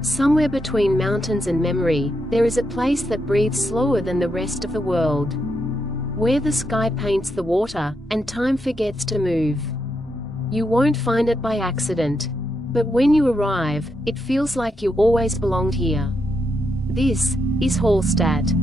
Somewhere between mountains and memory, there is a place that breathes slower than the rest of the world. Where the sky paints the water, and time forgets to move. You won't find it by accident. But when you arrive, it feels like you always belonged here. This is Hallstatt.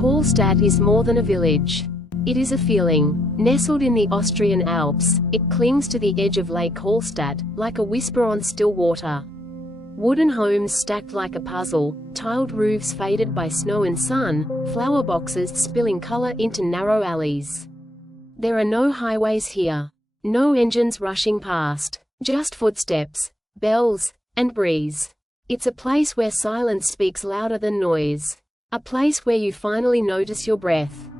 Hallstatt is more than a village. It is a feeling. Nestled in the Austrian Alps, it clings to the edge of Lake Hallstatt, like a whisper on still water. Wooden homes stacked like a puzzle, tiled roofs faded by snow and sun, flower boxes spilling color into narrow alleys. There are no highways here. No engines rushing past. Just footsteps, bells, and breeze. It's a place where silence speaks louder than noise. A place where you finally notice your breath.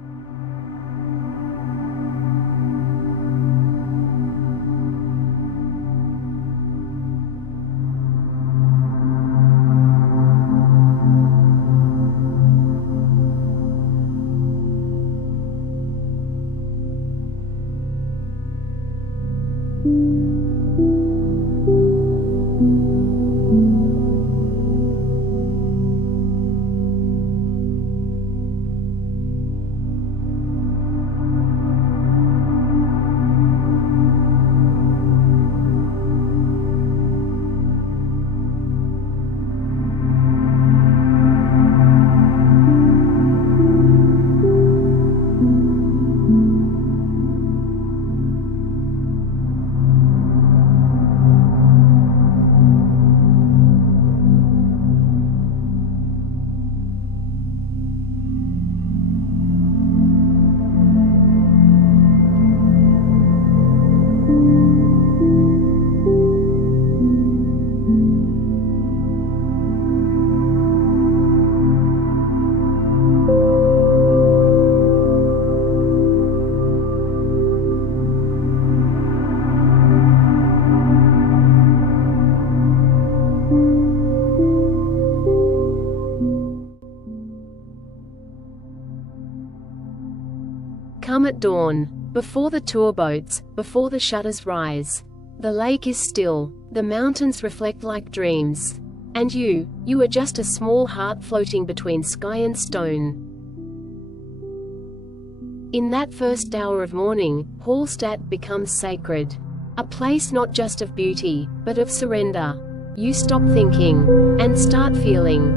Come at dawn, before the tour boats, before the shutters rise. The lake is still, the mountains reflect like dreams. And you are just a small heart floating between sky and stone. In that first hour of morning, Hallstatt becomes sacred. A place not just of beauty, but of surrender. You stop thinking, and start feeling.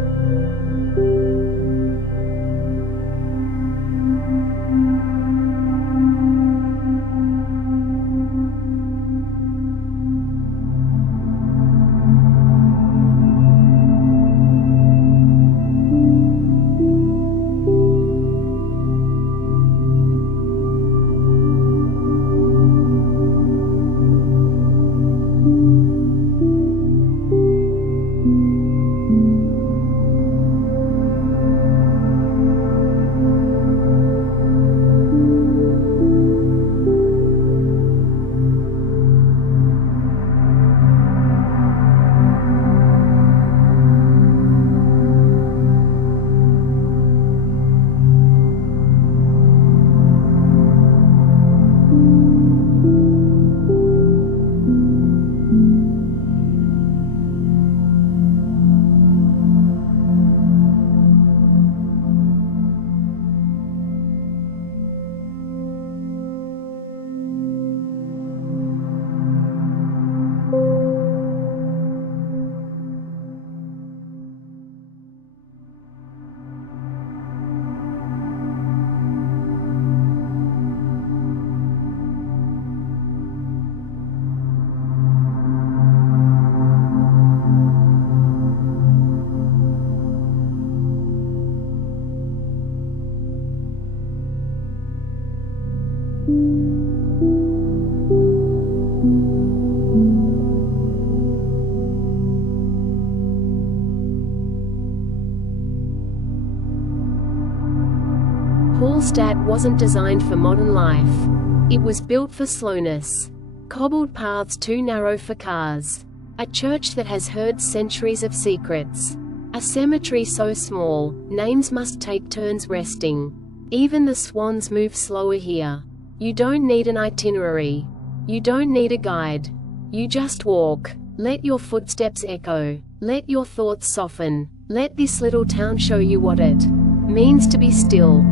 Hallstatt wasn't designed for modern life. It was built for slowness. Cobbled paths too narrow for cars. A church that has heard centuries of secrets. A cemetery so small, names must take turns resting. Even the swans move slower here. You don't need an itinerary. You don't need a guide. You just walk. Let your footsteps echo. Let your thoughts soften. Let this little town show you what it means to be still.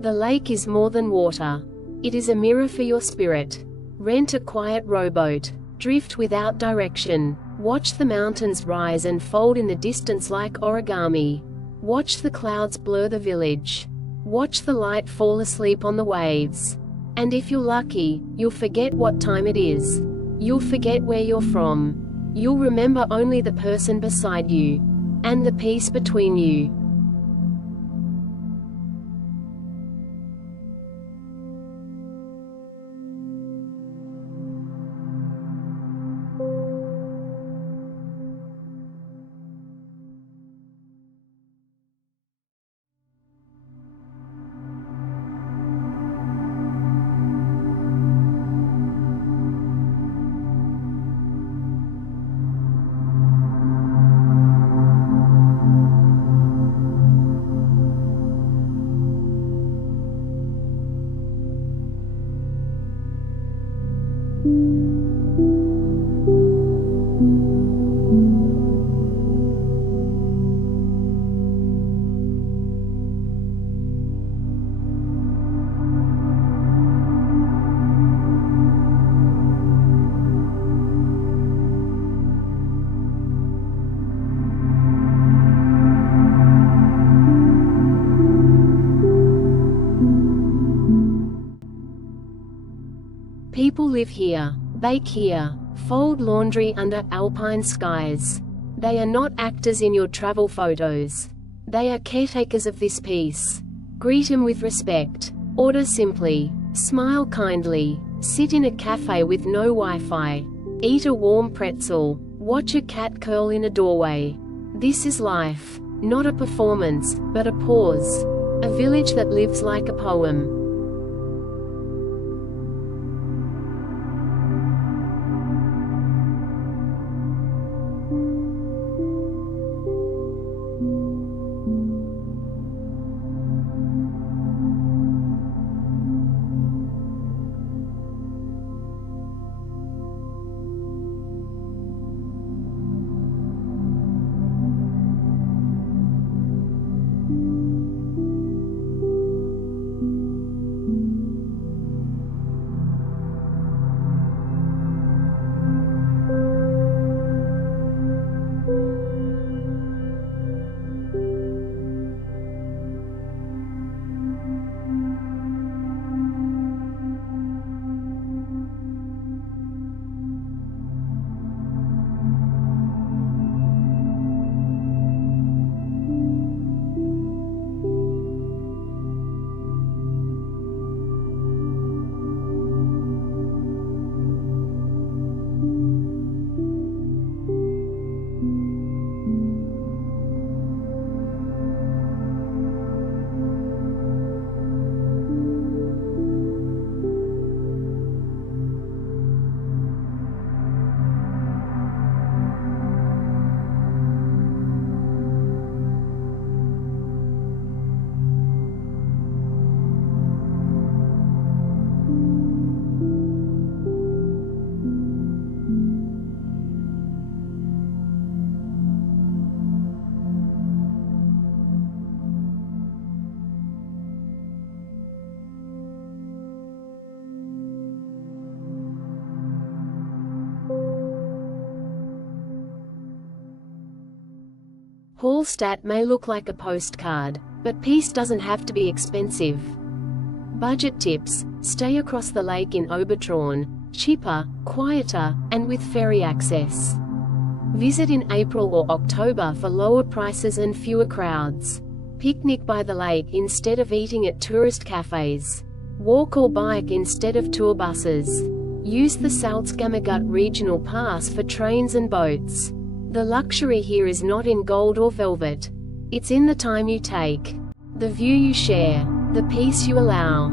The lake is more than water. It is a mirror for your spirit. Rent a quiet rowboat. Drift without direction. Watch the mountains rise and fold in the distance like origami. Watch the clouds blur the village. Watch the light fall asleep on the waves. And if you're lucky, you'll forget what time it is. You'll forget where you're from. You'll remember only the person beside you. And the peace between you. People live here, bake here, fold laundry under alpine skies. They are not actors in your travel photos. They are caretakers of this peace. Greet them with respect. Order simply. Smile kindly. Sit in a cafe with no Wi-Fi. Eat a warm pretzel. Watch a cat curl in a doorway. This is life. Not a performance, but a pause. A village that lives like a poem. Hallstatt may look like a postcard, but peace doesn't have to be expensive. Budget tips: stay across the lake in Obertraun, cheaper, quieter, and with ferry access. Visit in April or October for lower prices and fewer crowds. Picnic by the lake instead of eating at tourist cafes. Walk or bike instead of tour buses. Use the Salzkammergut regional pass for trains and boats. The luxury here is not in gold or velvet. It's in the time you take, the view you share, the peace you allow.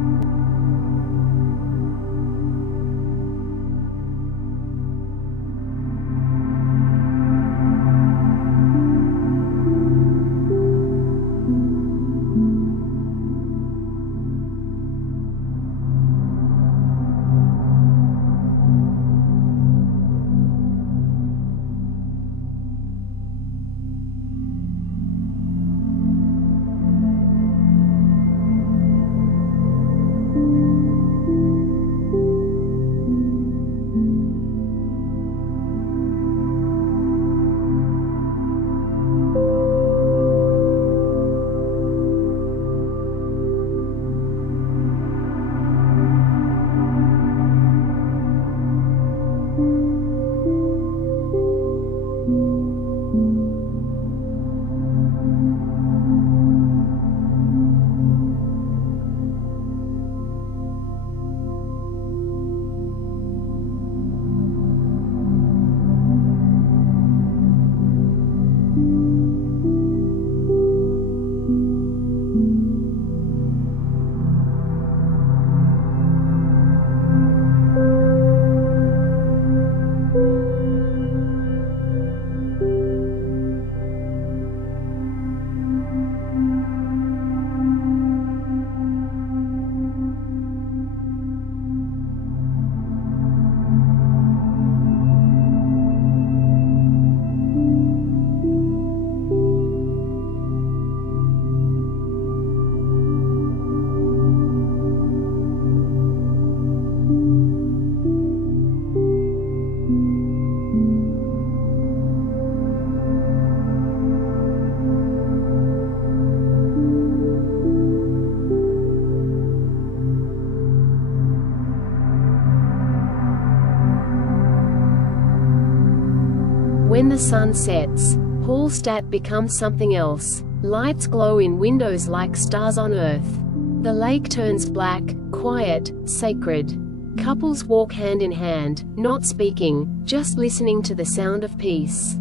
When the sun sets, Hallstatt becomes something else. Lights glow in windows like stars on earth. The lake turns black, quiet, sacred. Couples walk hand in hand, not speaking, just listening to the sound of peace.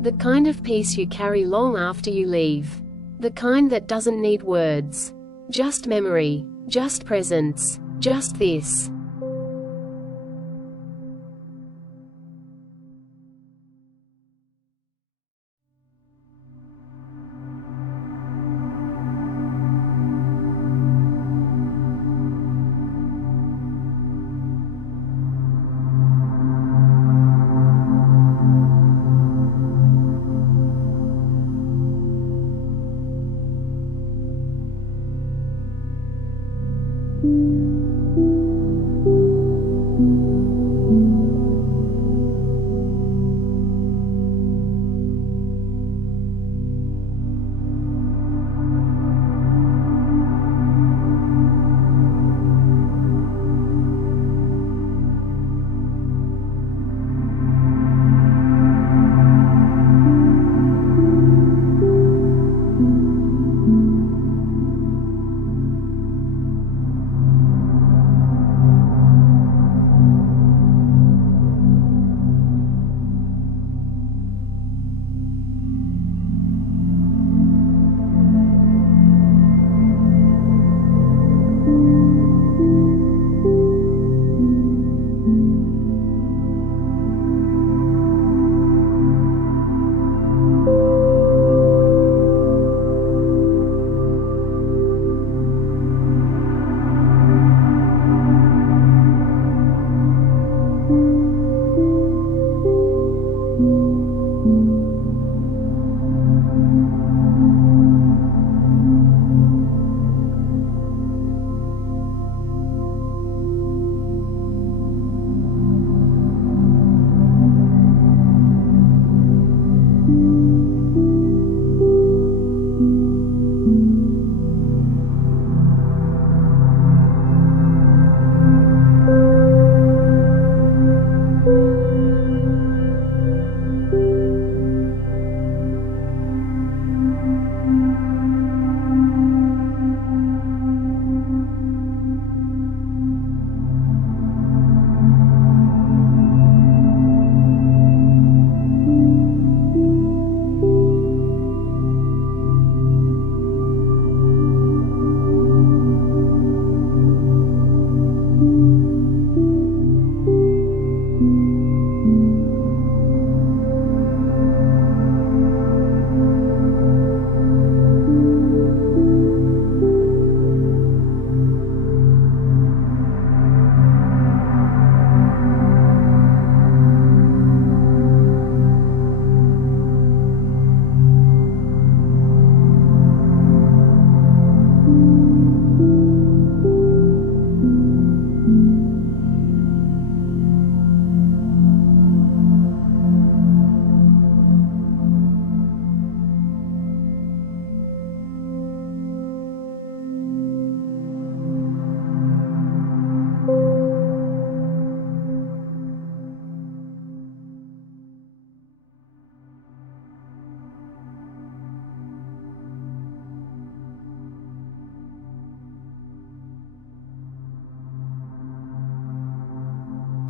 The kind of peace you carry long after you leave. The kind that doesn't need words. Just memory, just presence, just this.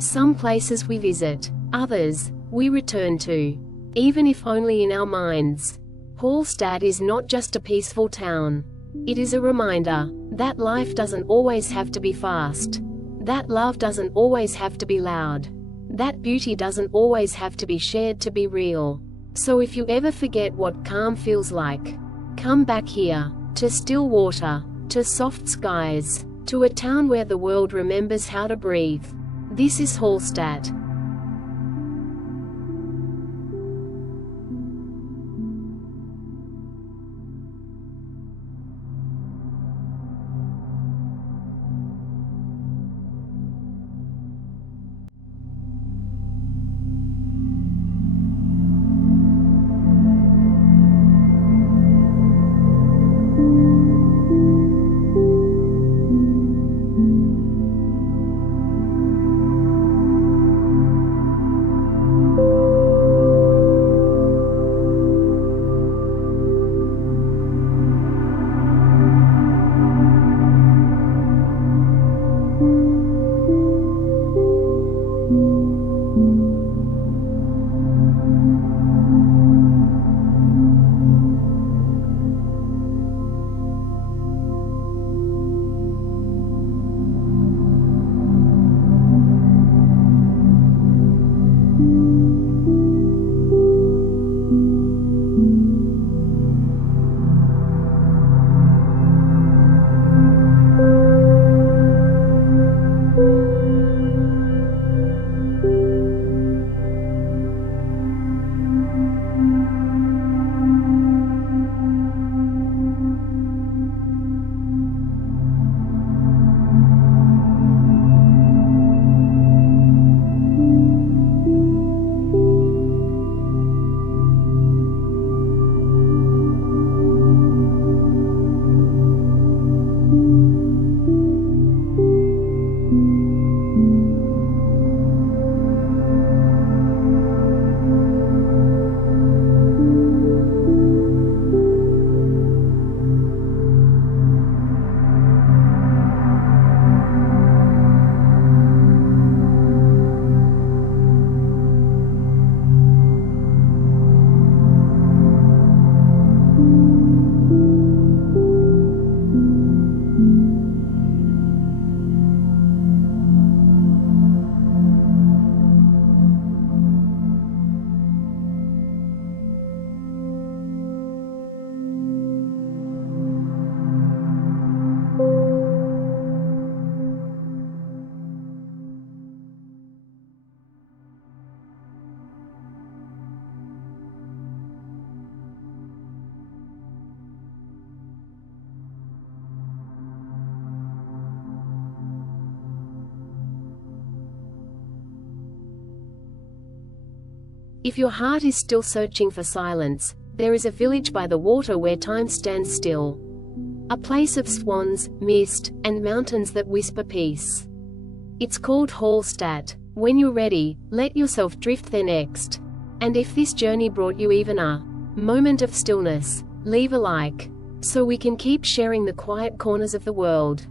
Some places we visit, others, we return to. Even if only in our minds. Hallstatt is not just a peaceful town. It is a reminder that life doesn't always have to be fast. That love doesn't always have to be loud. That beauty doesn't always have to be shared to be real. So if you ever forget what calm feels like, come back here, to still water, to soft skies, to a town where the world remembers how to breathe. This is Hallstatt. If your heart is still searching for silence, there is a village by the water where time stands still. A place of swans, mist, and mountains that whisper peace. It's called Hallstatt. When you're ready, let yourself drift there next. And if this journey brought you even a moment of stillness, leave a like, so we can keep sharing the quiet corners of the world.